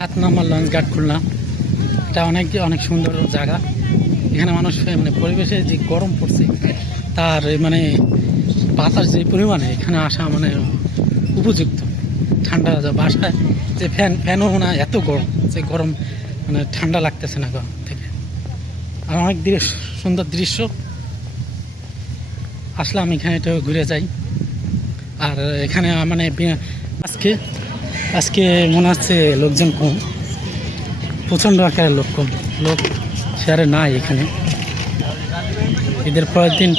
সাত নম্বর লঞ্চ ঘাট খুললাম এটা অনেক অনেক সুন্দর জায়গা। এখানে মানুষ মানে পরিবেশে যে গরম পড়ছে, তার মানে বাতাস যে পরিমাণে এখানে আসা মানে উপযুক্ত। ঠান্ডা বাসায়, যে ফ্যান, ফ্যানও না, এত গরম, যে গরম মানে ঠান্ডা লাগতেছে না গরম থেকে। আর অনেক দৃশ্য সুন্দর দৃশ্য। আসলাম এখানে, একটু ঘুরে যাই। আর এখানে মানে আজকে আজকে মনে হচ্ছে লোকজন কম, প্রচণ্ড আকারে লোক কম। লোক শেয়ারে নাই এখানে। ঈদের পরের দিন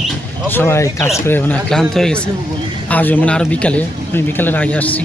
সবাই কাজ করে মানে ক্লান্ত হয়ে গেছে। আজ মানে আরও বিকালে, আমি বিকালের আগে আসছি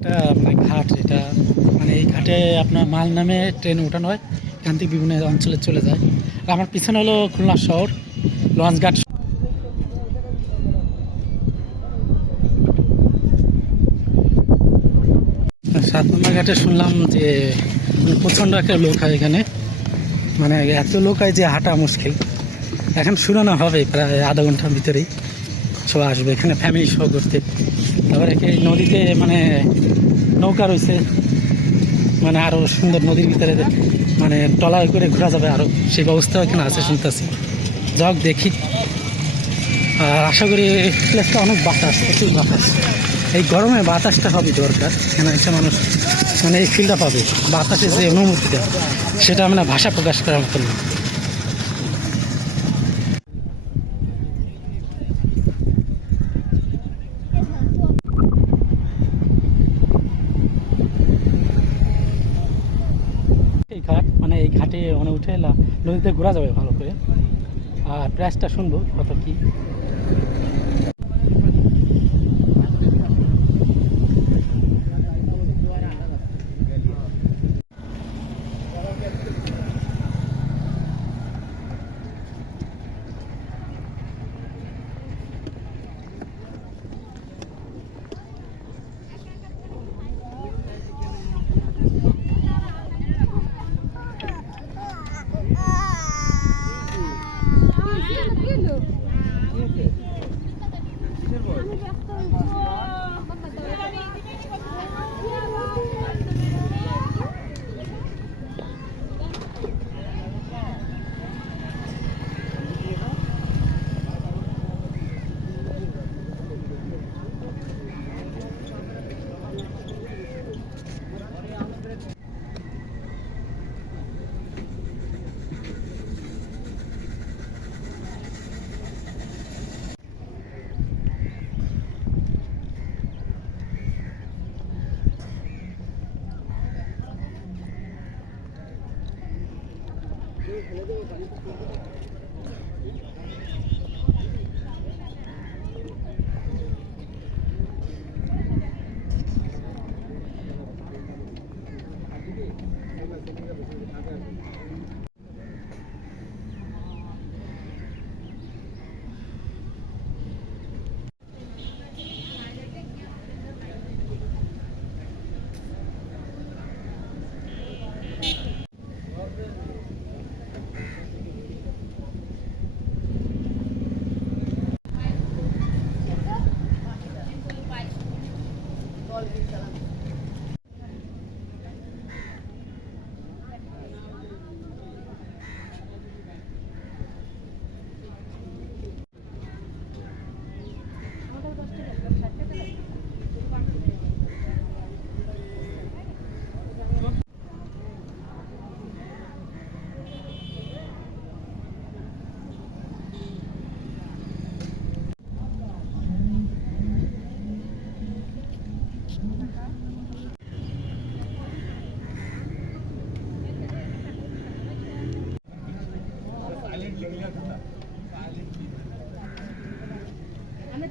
এটা মানে ঘাট এটা মানে এই ঘাটে আপনার মাল নামে ট্রেন ওঠানো হয়, এখান থেকে বিভিন্ন অঞ্চলে চলে যায়। আর আমার পিছনে হলো খুলনা শহর, লঞ্চঘাট। সাত নম্বর ঘাটে শুনলাম যে মানে প্রচণ্ড একটা লোক হয় এখানে। মানে এত লোক হয় যে হাঁটা মুশকিল। এখন শুনানো হবে প্রায় আধা ঘণ্টার ভিতরেই। সবাই আসবে, এখানে ফ্যামিলি শো করতে তারপরে একে নদীতে মানে নৌকা রয়েছে। মানে আরও সুন্দর নদীর ভিতরে মানে টলায় করে ঘোরা যাবে আরও সেই ব্যবস্থা এখানে আছে শুনতেছি। যাক, দেখি। আর আশা করি এই প্লেসটা অনেক বাতাস, প্রচুর বাতাস। এই গরমে বাতাসটা হবে দরকার, কেন এসে মানুষ মানে এই ফিলটা পাবে। বাতাসে যে অনুভূতিটা, সেটা মানে ভাষা প্রকাশ করার মতো না এই ঘাট মানে এই ঘাটে মানে উঠে নদীতে ঘোরা যাবে ভালো করে। আর প্রাইসটা শুনব কত কি? 行ってくる。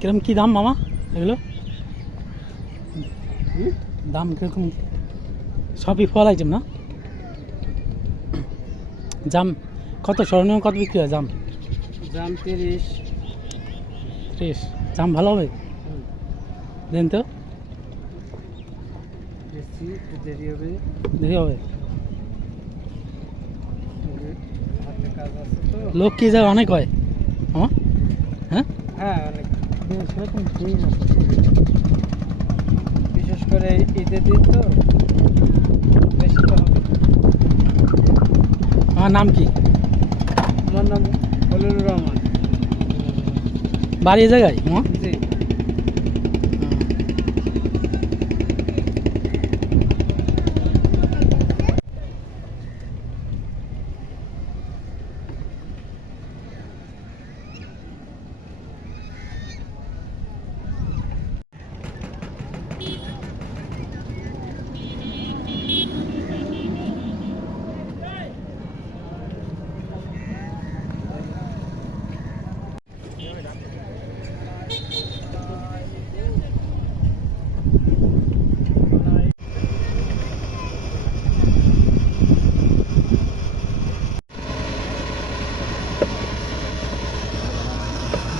কিরম কি দাম মামা এগুলো? দাম কীরকম? সবই ফল আইটেম না? জাম কত স্মরণীয় কত বিক্রি হয় জাম? জাম তিরিশ। ত্রিশ। জাম ভালো হবে? দেন তো। দেরি হবে। দেরি হবে? লোক কি যায় অনেক হয়? হ্যাঁ? হ্যাঁ অনেক। সেরকম না বিশেষ করে ঈদের দিন তো বেশি তো হবে আমার নাম কি? আমার নাম হলিলুর রহমান। বাড়ি জায়গায়? জি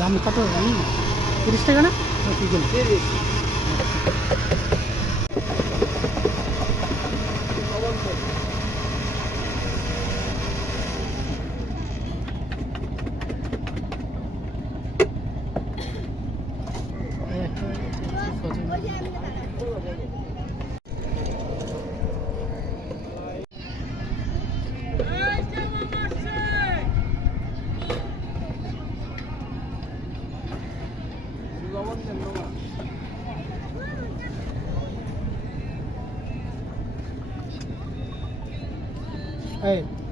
দাম কত তিরিশ টাকা না না কি বলি তিরিশ এই